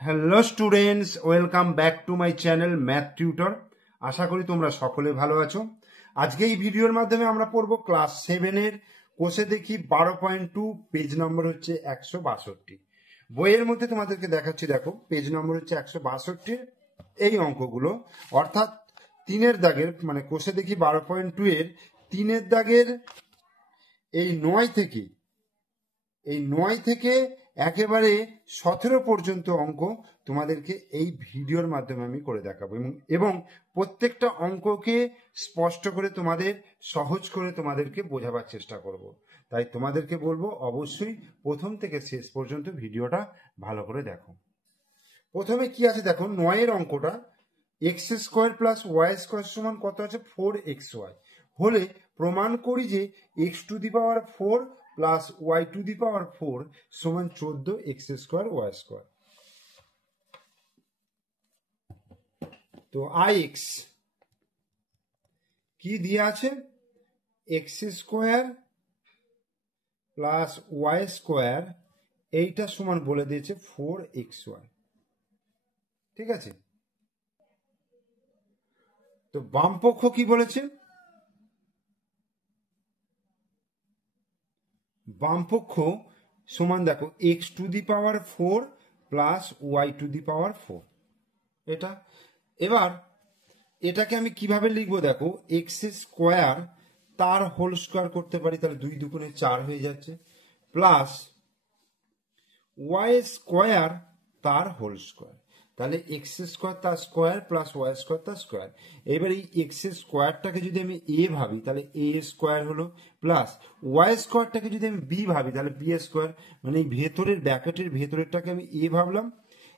Hello students, welcome back to my channel math tutor. আশা করি তোমরা সকলে ভালো আছো। আজকে এই ভিডিওর মাধ্যমে আমরা পড়ব ক্লাস 7-এর কোষে দেখি 12.2, পেজ নম্বর হচ্ছে 162। বইয়ের মধ্যে তোমাদেরকে দেখাচ্ছি, দেখো পেজ নম্বর হচ্ছে 162। এই অঙ্কগুলো অর্থাৎ 3-এর দাগের, মানে কোষে দেখি 12.2 এর 3-এর দাগের এই 9 থেকে একেবারে 17 পর্যন্ত অঙ্ক তোমাদেরকে এই ভিডিওর মাধ্যমে আমি করে দেখাবো, এবং প্রত্যেকটা অঙ্ককে স্পষ্ট করে তোমাদের সহজ করে তোমাদেরকে বোঝাবার চেষ্টা করব। তাই তোমাদেরকে বলবো অবশ্যই প্রথম থেকে শেষ পর্যন্ত ভিডিওটা ভালো করে দেখো। প্রথমে কি আছে দেখো, 9-এর অঙ্কটা x square plus y square সমান কত আছে 4xy হলে প্রমাণ করি যে x to the power 4 plus y to the power 4 সমান 14x স্কোয়ার ওয়াই স্কোয়ার। তো আইএক্স কি দিয়ে আছে, x square plus y square, এইটা সমান বলে দিয়েছে 4xy। ঠিক আছে, তো বাম পক্ষ কি বলেছে, বামপক্ষ সমান দেখো x to the power 4 plus y to the power 4। এটা এবার এটাকে আমি কিভাবে লিখবো দেখো, এক্স স্কোয়ার তার হোল স্কোয়ার করতে পারি, তাহলে 2 দুগুণে 4 হয়ে যাচ্ছে, প্লাস ওয়াই স্কোয়ার তার হোল স্কোয়ার, তাহলে এক্স স্কোয়ার তার স্কোয়ার প্লাস ওয়াই স্কোয়ার তার স্কোয়ার। এবার এই এক্স স্কোয়ারটাকে যদি আমি এ ভাবি তাহলে এ স্কোয়ার হলো, প্লাস ওয়াই স্কোয়ারটাকে যদি আমি বি ভাবি তাহলে বি স্কোয়ার, মানে এই ভেতরের ব্র্যাকেটের ভেতরেরটাকে আমি এ ভাবলাম,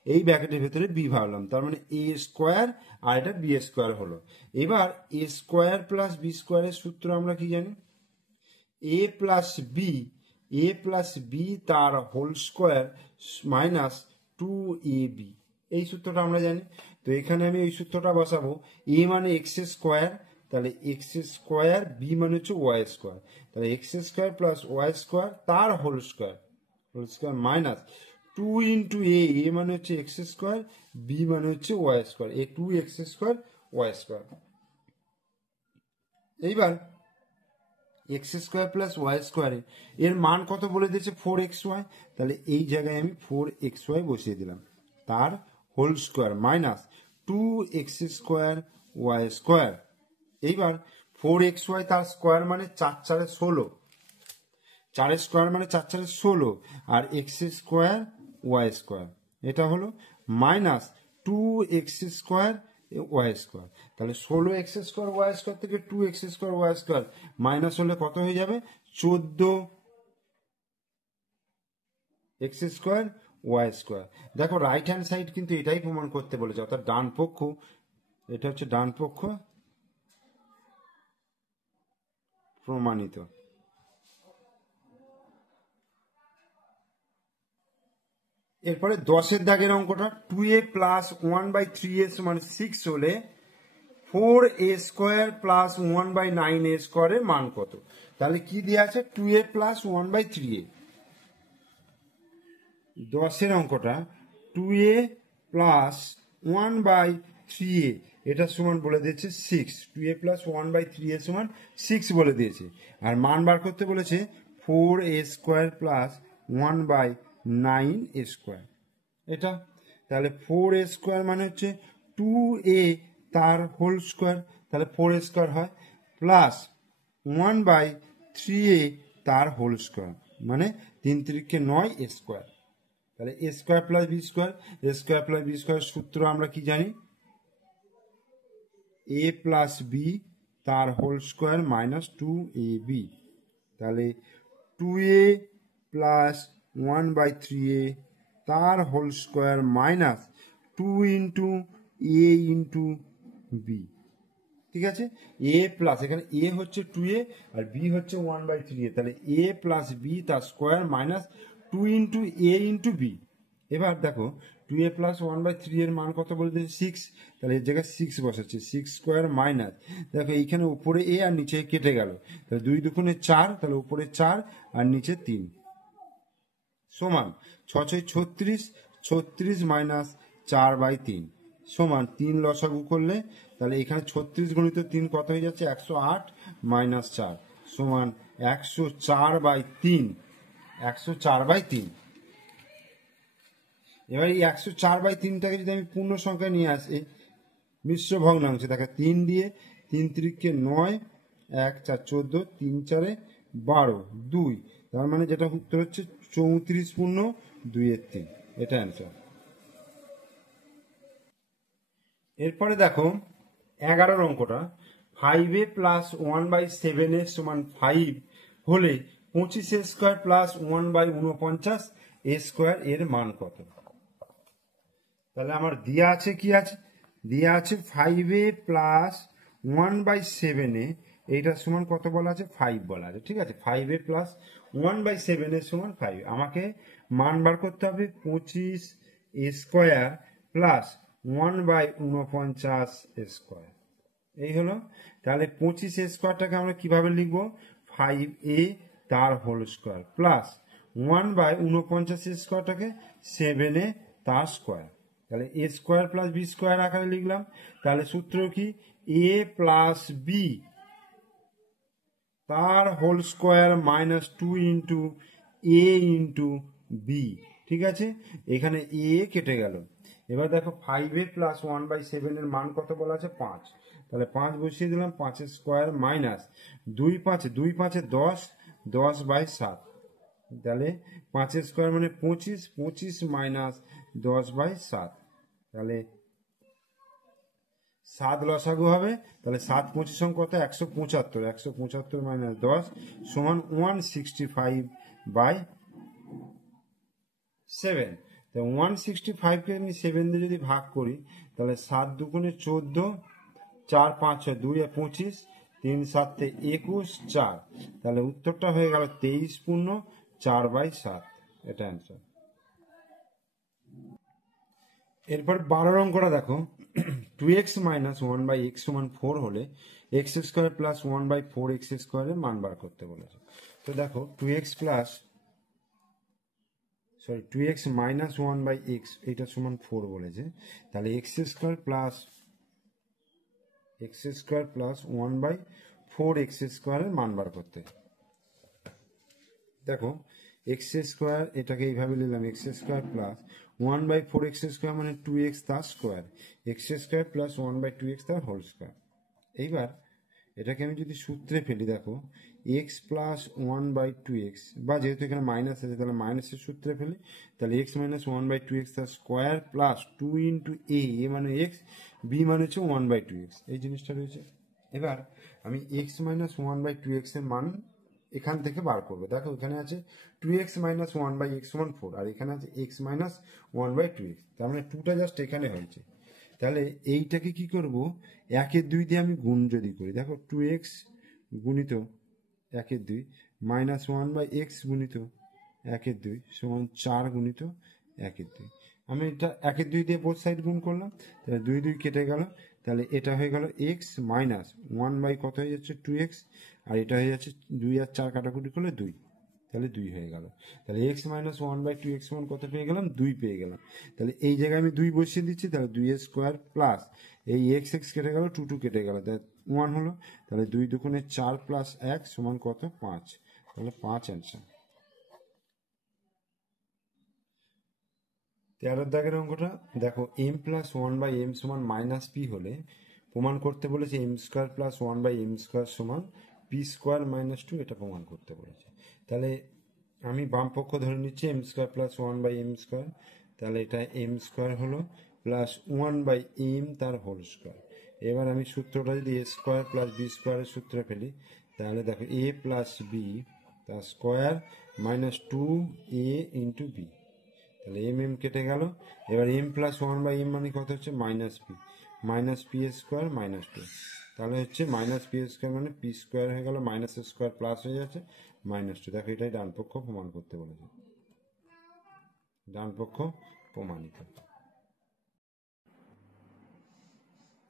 এই ব্র্যাকেটের ভেতরে বি ভাবলাম, তার মানে এ স্কোয়ার আর এটা বি স্কোয়ার হলো। এবার এ স্কোয়ার প্লাস বি স্কোয়ারের সূত্র আমরা কি জানি, এ প্লাস বি তার হোল স্কোয়ার মাইনাস 2ab, এই সূত্রটা আমরা জানি। তো এখানে আমি এই সূত্রটা বসাবো, এ মানে এক্স স্কোয়ার, তাহলে এক্স স্কোয়ার, বি মানে হচ্ছে ওয়াই স্কোয়ার, তাহলে x square plus y square তার whole square minus 2 into a মানে হচ্ছে এক্স স্কোয়ার, বি মানে হচ্ছে y square, a 2x square y square. এইবার x square plus y square এর মান কত বলে দিয়েছে 4xy, তাহলে এই জায়গায় আমি 4xy বসিয়ে দিলাম, তার whole square minus 2x square y square. এইবার 4xy তার স্কোয়ার মানে 4 4 16, 4 স্কোয়ার মানে 4 4 16, আর এক্স স্কোয়ার ওয়াই স্কোয়ার এটা হলো minus 2x square y square. তাহলে 16x স্কোয়ার ওয়াই স্কোয়ার থেকে 2x square y square minus হলে কত হয়ে যাবে, 14x স্কোয়ার ওয়াই স্কোয়ার। দেখো রাইট হ্যান্ড সাইড কিন্তু এটাই প্রমাণ করতে বলেছে, অর্থাৎ ডান পক্ষ, এটা হচ্ছে ডান পক্ষ প্রমাণিত। এরপরে 10-এর দাগের অঙ্কটা, 2a প্লাস 1/3a সমান 6 হলে 4a স্কোয়ার প্লাস 1/9a স্কোয়ারের মান কত। তাহলে কি দিয়ে আছে, 2a প্লাস 1/3a। 10-এর অঙ্কটা 2a প্লাস 1/3a, এটা সমান বলে দিয়েছে 6, 2a প্লাস 1/3a সমান 6 বলে দিয়েছে, আর মান বার করতে বলেছে 4a square plus 1/9a square. এটা তাহলে 4a স্কোয়ার মানে হচ্ছে 2a তার হোল স্কোয়ার, তাহলে 4a স্কোয়ার হয়, প্লাস 1/3a তার হোল স্কোয়ার, মানে 3 3 9 a স্কোয়ার। তাহলে A square plus B square, A square plus B square সূত্র আমরা কি জানি, এ প্লাস বি তার হোল স্কোয়ার মাইনাস 2ab। তাহলে 2a প্লাস 1/3a তার হোল স্কোয়ার মাইনাস 2 ইন্টু এ ইন্টু বি। ঠিক আছে, এ প্লাস, এখানে এ হচ্ছে 2a আর বি হচ্ছে 1/3a, তাহলে এ প্লাস বি তার স্কোয়ার মাইনাস 2 ইন্টু এ ইন্টু বি। এবার দেখো 2a প্লাস 1/3 এর মান কত বলে দিয়েছে 6, তাহলে এর জায়গায় 6 বসাচ্ছে, 6 স্কোয়ার মাইনাস, দেখো এইখানে উপরে এ আর নিচে কেটে গেল, তাহলে 2 দুগুণে 4, তাহলে উপরে 4 আর নিচে 3 সমান 6 6 36, 36 মাইনাস 4/3 সমান 3 লসাগু করলে তাহলে এখানে 36 গুণিত 3 কত হয়ে যাচ্ছে 108 মাইনাস 4 সমান 104/3 104/3। এবার এই 104/3টাকে যদি আমি পূর্ণ সংখ্যায় নিয়ে আসি মিশ্র ভগ্নাংশে দেখে 3 দিয়ে 3 3কে 9 1 4 14 3 4 12 2 তার মানে যেটা উত্তর হচ্ছে 34 পূর্ণ 2/3 এটা অ্যান্সার। এরপরে দেখো 11 অঙ্কটা 5a প্লাস 1/7 সমান 5 হলে 25 স্কোয়ার প্লাস 1/49 স্কোয়ার এর মান কত? তাহলে আমার দিয়া আছে কি আছে, দিয়া আছে 5a প্লাস 1/7 এইটার সমান কত বলা আছে 5 বলা আছে, ঠিক আছে। 5a প্লাস 1/7 সমান 5, আমাকে মান বার করতে হবে 25 স্কোয়ার প্লাস 1/49 স্কোয়ার, এই হলো। তাহলে 25 স্কোয়ারটাকে আমরা কিভাবে লিখবো 5a তার হোল স্কোয়ার প্লাস 1/49 স্কোয়ারটাকে 7a তার স্কোয়ার, তাহলে A square plus B square আকারে লিখলাম। তাহলে সূত্র কি এ প্লাস বি তার হোল স্কোয়ার মাইনাস 2 ইন্টু এ ইন্টু বি, ঠিক আছে। এখানে এ কেটে গেল। এবার দেখো 5a প্লাস 1/7 এর মান কত বলা আছে 5, তাহলে 5 বসিয়ে দিলাম 5 স্কোয়ার মাইনাস 2 5 2 5 10 10/7, তাহলে 5 স্কোয়ার মানে 25 25 মাইনাস 10/7, তাহলে 7 লসাগু হবে। তাহলে 7 25 কত 175, 175 মাইনাস 10 সমান 165/7। তো 165কে আমি 7 দিয়ে যদি ভাগ করি তাহলে 7 দুগুণে 14, 4 5 6 2 25, 3 7 21 4, তাহলে উত্তরটা হয়ে গেল 23 পূর্ণ 4/7, এটা অ্যান্সার। এরপর 12 অঙ্কটা দেখো 2x মাইনাস 1/x সমান 4 হলে x স্কোয়ার প্লাস 1/4x স্কোয়ারের মান বার করতে বলেছে। তো দেখো 2x মাইনাস 1/x এটা সমান 4 বলেছে, তাহলে x স্কোয়ার প্লাস 1/4x স্কোয়ারের মান বার করতে। দেখো x স্কোয়ার এটাকে এইভাবে নিলাম x square plus 1/4x square মানে 2x তার square, x square plus 1/2x তার হোল স্কোয়ার। এইবার এটাকে আমি যদি সূত্রে ফেলি দেখো x প্লাস 1/2x, বা যেহেতু এখানে মাইনাস আছে তাহলে মাইনাসের সূত্রে ফেলি, তাহলে x মাইনাস 1/2x তার স্কোয়ার প্লাস 2 ইন্টু এ মানে x, বি মানে হচ্ছে 1/2x, এই জিনিসটা রয়েছে। এবার আমি x মাইনাস 1/2x এর মান এখান থেকে বার করবো। দেখো এখানে আছে 2x মাইনাস 1/x সমান 4, আর এখানে আছে x মাইনাস 1/2x, তার মানে 2টা জাস্ট এখানে হয়েছে। তাহলে এইটাকে কি করব 1 এর 2 দিয়ে আমি গুণ যদি করি, দেখো 2x গুণিত 1 এর 2 মাইনাস 1/x গুণিত 1 এর 2 সমান 4 গুণিত 1 এর 2, আমি এটা 1 এর 2 দিয়ে বোথ সাইড গুণ করলাম, তাহলে 2 2 কেটে গেল, তাহলে এটা হয়ে গেল x মাইনাস 1 কত হয়ে যাচ্ছে 2x, আর এটা হয়ে যাচ্ছে 2 আর 4 কাটাকুটি করলে 2, তাহলে 2 হয়ে গেল। তাহলে x মাইনাস 1/2x সমান কত পেয়ে গেলাম 2 পেয়ে গেলাম। তাহলে এই জায়গায় আমি 2 বসিয়ে দিচ্ছি, তাহলে 2 স্কোয়ার প্লাস এই x কেটে গেল 2 2 কেটে গেল, তাহলে 1 হলো, তাহলে 2 দুগুণে 4 প্লাস 1 সমান কত 5, তাহলে 5 অ্যান্সার। 13 দাগের অঙ্কটা দেখো m প্লাস 1/m সমান মাইনাস পি হলে প্রমাণ করতে বলেছে m square plus 1/m square সমান পি স্কোয়ার মাইনাস 2, এটা প্রমাণ করতে বলেছে। তাহলে আমি বাম পক্ষ ধরে নিচ্ছি m square plus 1/m square, তাহলে এটা m স্কোয়ার হলো প্লাস 1/m তার হোল স্কোয়ার। এবার আমি সূত্রটা যদি a স্কোয়ার প্লাস বি স্কোয়ারের সূত্রে ফেলি, তাহলে দেখো a প্লাস বি তার square minus 2a into b, তাহলে এম কেটে গেল। এবার m প্লাস 1/m মানে কত হচ্ছে মাইনাস পি স্কোয়ার মাইনাস 2, তাহলে হচ্ছে মাইনাস পি স্কোয়ার মানে পি স্কোয়ার হয়ে গেল, মাইনাস স্কোয়ার প্লাস হয়ে যাচ্ছে মাইনাস 2। দেখো এটাই ডান পক্ষ প্রমাণ করতে বলেছে, ডান পক্ষ প্রমাণিত।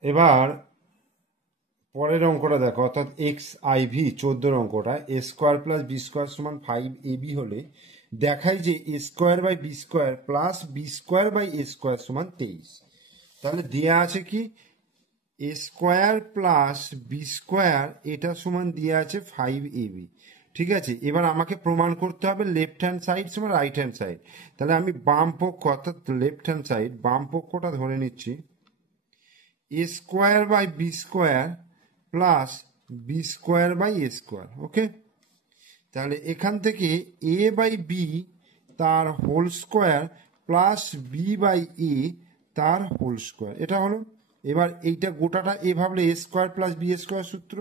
এবার পরের অঙ্কটা দেখো, অর্থাৎ এক্স আই ভি 14 অঙ্কটা A square plus B square সমান 5ab হলে দেখাই যে A square by B square plus B square by A square সমান 23। তাহলে দেয়া আছে কি A square plus B square এটা সমান দিয়ে আছে 5ab। ঠিক আছে, এবার আমাকে প্রমাণ করতে হবে লেফট হ্যান্ড সাইড সমান রাইট হ্যান্ড সাইড। তাহলে আমি বাম পক্ষ অর্থাৎ লেফট হ্যান্ড সাইড বাম পক্ষটা ধরে নিচ্ছি A square by B square plus B square by A square. Okay, তাহলে এখান থেকে এ বাই বি তার whole square plus B by A তার হোল স্কোয়ার, এটা হলো। এবার এইটা গোটাটা এ ভাবলে A square plus B square সূত্র,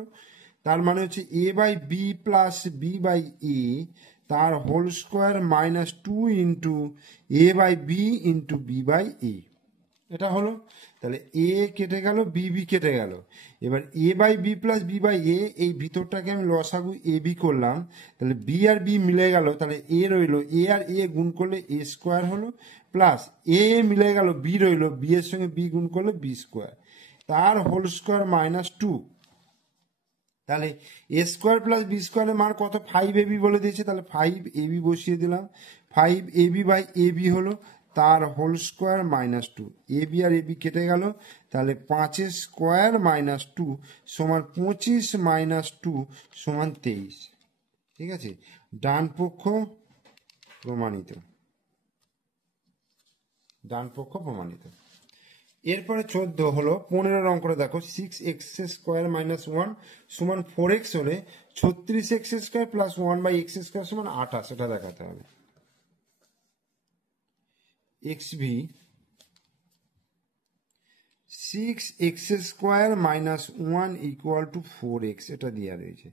তার মানে হচ্ছে A by B plus B by A তার whole square minus 2 into A by B into B by A, এটা হলো। তাহলে এ কেটে গেল, বি বি কেটে গেল। এবার A by B plus B by A, এই ভিতরটাকে আমি লসাগু এ বি করলাম, তাহলে বি আর বি মিলে গেল, তাহলে এ রইলো, এ আর এ গুণ করলে এ স্কোয়ার হলো, প্লাস এ মিলে গেল, বি রইলো, বি এর সঙ্গে বি গুণ করলে বি স্কোয়ার তার হোল স্কোয়ার মাইনাস 2। তাহলে এ স্কোয়ার প্লাস বি স্কোয়ারের মান কত? 5ab বলে দিয়েছে, তাহলে 5ab বসিয়ে দিলাম। 5ab বাই ab হলো তার হোল স্কোয়ার মাইনাস 2, ab আর ab কেটে গেল, তাহলে 5 স্কোয়ার মাইনাস 2 সমান 25 মাইনাস 2 সমান 23। ঠিক আছে, ডান পক্ষ প্রমাণিত, ডান পক্ষ প্রমাণিত। এরপরে 14 হলো 15 অঙ্কটা দেখো 6x স্কোয়ার মাইনাস 1 সমান 4x হলে 36x square plus 1 by x square সমান 28, এটা দেখাতে হবে। xv 6x square minus 1 equal to 4x, এটা দেওয়া রয়েছে।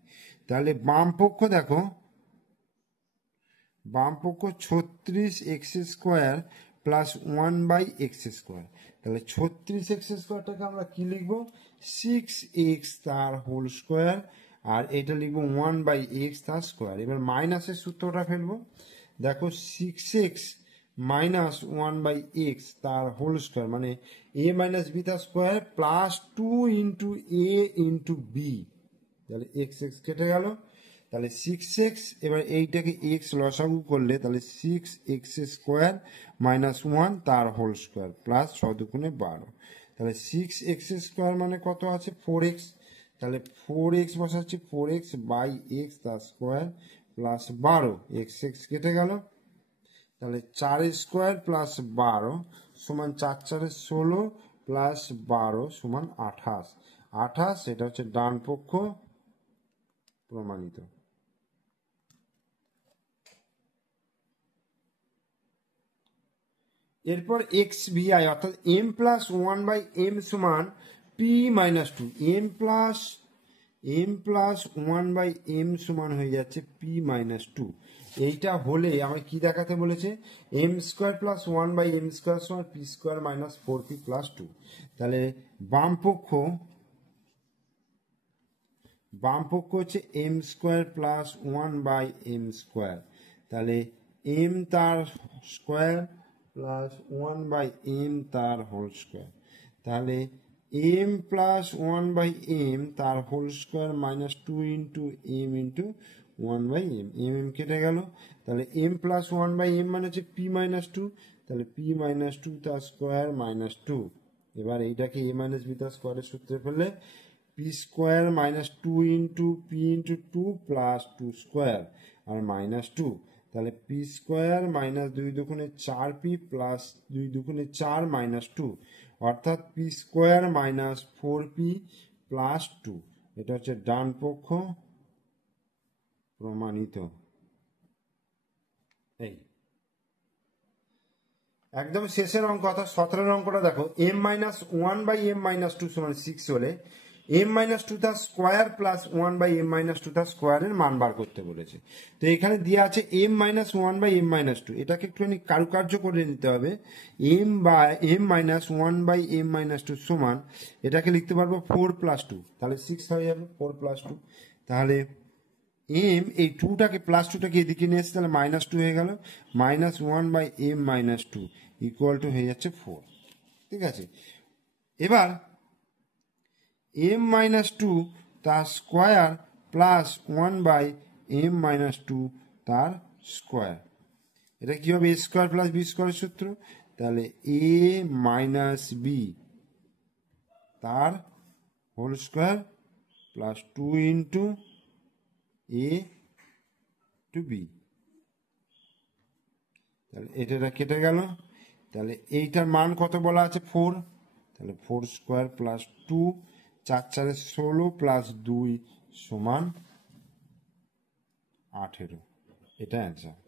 তাহলে বাম পক্ষ দেখো, বাম পক্ষ 36x square plus 1 by x square, তাহলে 36x স্কোয়ারটাকে আমরা কি লিখবো? 6x তার হোল স্কোয়ার, আর এটা লিখবো 1 বাই এক্স তার স্কোয়ার। এবার মাইনাসের সূত্রটা ফেলবো, দেখো 6x মাইনাস 1 বাই এক্স তার হোল স্কোয়ার মানে এ মাইনাস বি তার স্কোয়ার প্লাস 2 ইন্টু এ ইন্টু বি, তাহলে এক্স এক্স কেটে গেল, তাহলে 6x, এবার এইটাকে x লসাগু করলে তাহলে 6x স্কোয়ার মাইনাস 1 তার হোল স্কোয়ার প্লাস 6 দুগুণে 12, তাহলে 6x স্কোয়ার মানে কত আছে? 4x, তাহলে 4x বসাচ্ছি, 4x বাই এক্স তার স্কোয়ার প্লাস 12, এক্স এক্স কেটে গেল, তাহলে 4 স্কোয়ার প্লাস 12 সমান 4 4 16 প্লাস 12 সমান 28, 28 এটা হচ্ছে ডান পক্ষ প্রমাণিত। এরপর এক্স ভিআই অর্থাৎ এম প্লাস 1 বাই এম সমান p minus 2, m plus 1 by m সমান হয়ে যাচ্ছে পি মাইনাস 2। এইটা হলে আমরা কি দেখাতে বলেছে? M square plus 1 by M square সমান P square minus 4p plus 2। তাহলে বাম পক্ষ হচ্ছে M square plus 1 by M square, তাহলে এম তার স্কোয়ার প্লাস 1 বাই এম তার হোল স্কোয়ার, তাহলে এম প্লাস 1 বাই এম তার whole square minus 2 into M into 1 by M, M M কেটে গেল, তাহলে এম প্লাস 1 বাই এম মানে হচ্ছে পি মাইনাস 2, তাহলে পি মাইনাস 2 তার স্কোয়ার মাইনাস 2। এবার এইটাকে এ মাইনাস বি তার স্কোয়ারের সূত্রে ফেললে P square minus 2 into P into 2 plus 2 square আর মাইনাস 2, তাহলে পি স্কোয়ার মাইনাস 2 দুগুণে 4p প্লাস 2 দুগুণে 4 মাইনাস 2, অর্থাৎ P square minus 4p plus 2, এটা হচ্ছে ডান পক্ষ প্রমাণিত। এই একদম শেষের অঙ্ক অর্থাৎ 17 অঙ্কটা দেখো m minus 1 by m minus 2 সমান 6 হলে এম মাইনাস 2 তার square plus 1 by m minus 2 তার স্কোয়ারের মান বার করতে বলেছে। তো এখানে দেওয়া আছে m minus 1 by m minus 2, এটাকে একটুখানি কারুকার্য করে নিতে হবে। M minus 1 by m minus 2 সমান এটাকে লিখতে পারবো 4 প্লাস 2, তাহলে 6 হয়ে যাবে 4 প্লাস 2, তাহলে এম এই 2টাকে প্লাস 2টাকে এদিকে নিয়ে এসে তাহলে মাইনাস 2 হয়ে গেল, minus 1 by m minus 2 equal to হয়ে যাচ্ছে 4। ঠিক আছে, এবার এম মাইনাস 2 তার square plus 1 by m minus 2 তার স্কোয়ার, এটা কি হবে? এ স্কোয়ার প্লাস বি স্কোয়ারের সূত্র। তাহলে এ মাইনাস বি তার হোল স্কোয়ার প্লাস 2 ইন্টু এ টু বি। তাহলে এটা কেটে গেল। তাহলে এইটার মান কত বলা আছে? 4। তাহলে 4 স্কোয়ার প্লাস 2, 4 4 16 প্লাস 2 সমান 18। এটা অ্যান্সার।